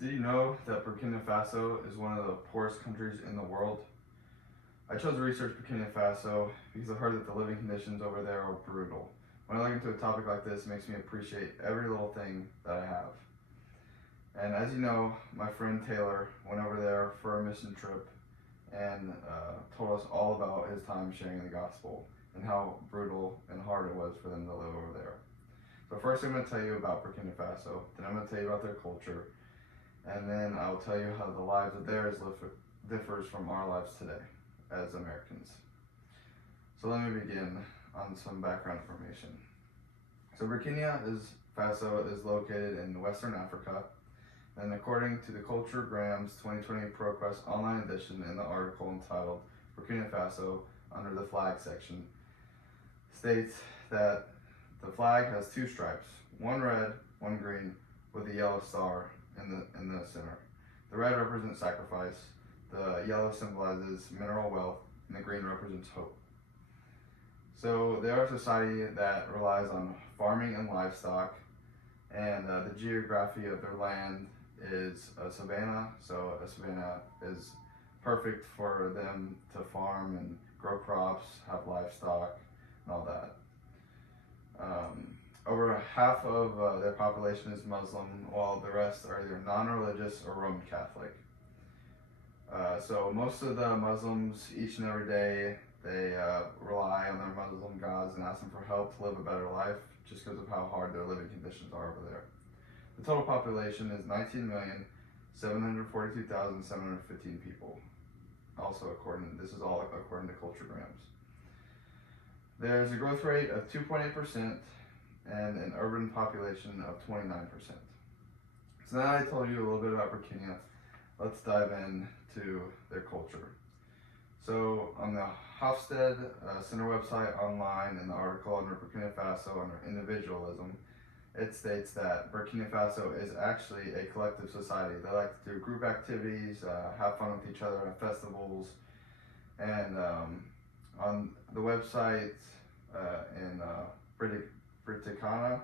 Did you know that Burkina Faso is one of the poorest countries in the world? I chose to research Burkina Faso because I've heard that the living conditions over there are brutal. When I look into a topic like this, it makes me appreciate every little thing that I have. And as you know, my friend Taylor went over there for a mission trip and told us all about his time sharing the gospel and how brutal and hard it was for them to live over there. So first I'm going to tell you about Burkina Faso, then I'm going to tell you about their culture, and then I'll tell you how the lives of theirs differs from our lives today as Americans. So let me begin on some background information. So Faso is located in Western Africa, and according to the Culturegram's 2020 ProQuest online edition in the article entitled Burkina Faso under the flag section, states that the flag has two stripes, one red, one green, with a yellow star in the center. The red represents sacrifice, the yellow symbolizes mineral wealth, and the green represents hope. So they are a society that relies on farming and livestock, and the geography of their land is a savanna. So a savanna is perfect for them to farm and grow crops, have livestock, and all that. Over half of their population is Muslim, while the rest are either non-religious or Roman Catholic. So most of the Muslims, each and every day, they rely on their Muslim gods and ask them for help to live a better life, just because of how hard their living conditions are over there. The total population is 19,742,715 people. This is all according to Culturegrams. There's a growth rate of 2.8% and an urban population of 29%. So now I told you a little bit about Burkina, let's dive into their culture. So on the Hofstede Center website online in the article under Burkina Faso under individualism, it states that Burkina Faso is actually a collective society. They like to do group activities, have fun with each other at festivals, and on the website in Briticana,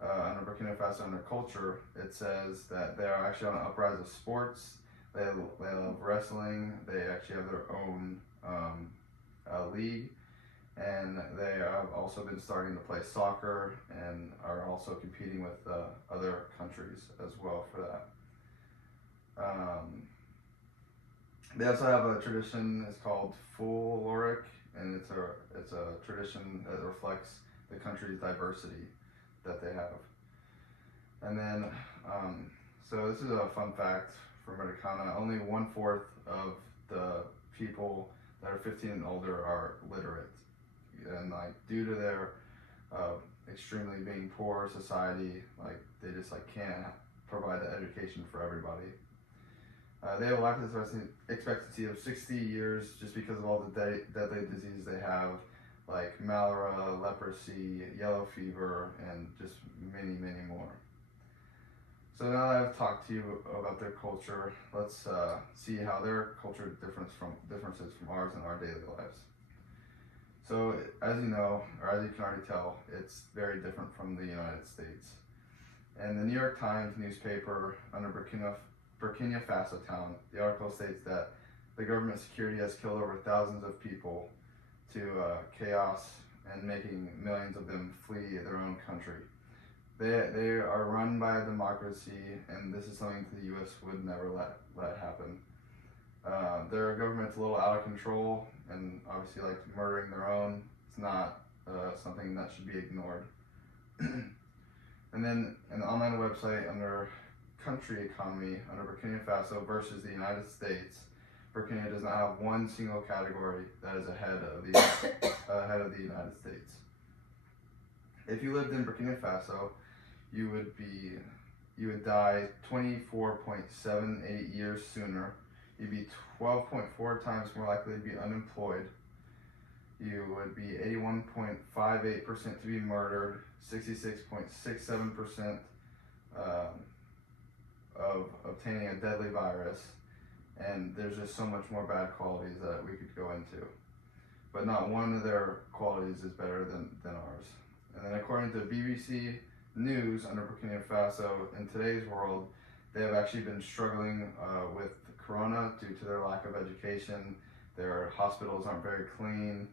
under Burkina Faso under culture, it says that they are actually on an uprise of sports. They love wrestling. They actually have their own league, and they have also been starting to play soccer and are also competing with other countries as well for that. They also have a tradition. It's called Folkloric, and it's a tradition that reflects the country's diversity that they have. And then, so this is a fun fact for Americana. Only 1/4 of the people that are 15 and older are literate, and like due to their extremely being poor society, like they just like can't provide the education for everybody. They have a life expectancy of 60 years just because of all the deadly diseases they have, like malaria, leprosy, yellow fever, and just many, many more. So now that I've talked to you about their culture, let's see how their culture differences from ours in our daily lives. So as you know, or as you can already tell, it's very different from the United States. And the New York Times newspaper under Burkina Faso town, the article states that the government security has killed over thousands of people to chaos and making millions of them flee their own country. They are run by a democracy, and this is something the U.S. would never let happen. Their government's a little out of control, and obviously like murdering their own, it's not something that should be ignored. And then an online website under country economy under Burkina Faso versus the United States, Burkina does not have one single category that is ahead of the United States. If you lived in Burkina Faso, you would die 24.78 years sooner. You'd be 12.4 times more likely to be unemployed. You would be 81.58% to be murdered, 66.67% of obtaining a deadly virus, and there's just so much more bad qualities that we could go into. But not one of their qualities is better than ours. And then according to BBC News under Burkina Faso, in today's world, They have actually been struggling with corona due to their lack of education. Their hospitals aren't very clean,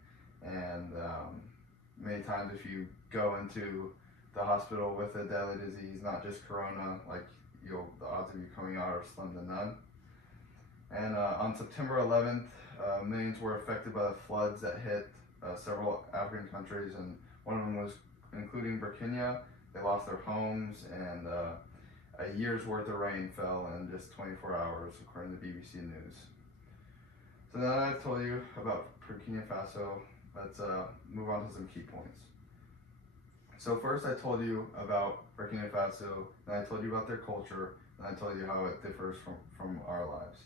and many times if you go into the hospital with a deadly disease, not just corona, like the odds of you coming out are slim to none. And on September 11th, millions were affected by the floods that hit several African countries, and one of them was including Burkina. They lost their homes, and a year's worth of rain fell in just 24 hours, according to BBC News. So now that I've told you about Burkina Faso, let's move on to some key points. So first I told you about Burkina Faso, and I told you about their culture, and I told you how it differs from our lives.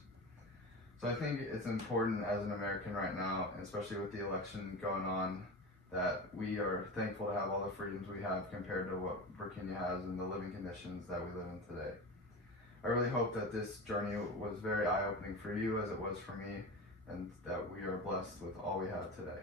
So I think it's important as an American right now, and especially with the election going on, that we are thankful to have all the freedoms we have compared to what Burkina has and the living conditions that we live in today. I really hope that this journey was very eye-opening for you as it was for me, and that we are blessed with all we have today.